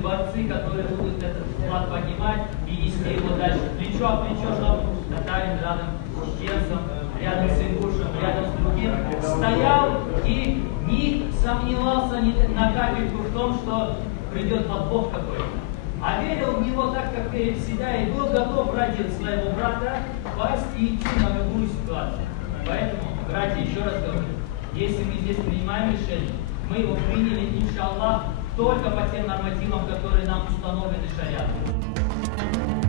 борцы, которые будут этот вклад поднимать и нести его дальше. Плечо в плечо, чтобы Татарин рядом с Чеченцем, рядом с Ингушем, рядом с другим стоял и не сомневался ни на капельку в том, что придет подвох какой-то. А верил в него так, как верит в себя, и был готов ради своего брата пасть и идти на любую ситуацию. Поэтому, братья, еще раз говорю, если мы здесь принимаем решение, мы его приняли, иншаллах, только по тем нормативам, которые нам установлены шариатом.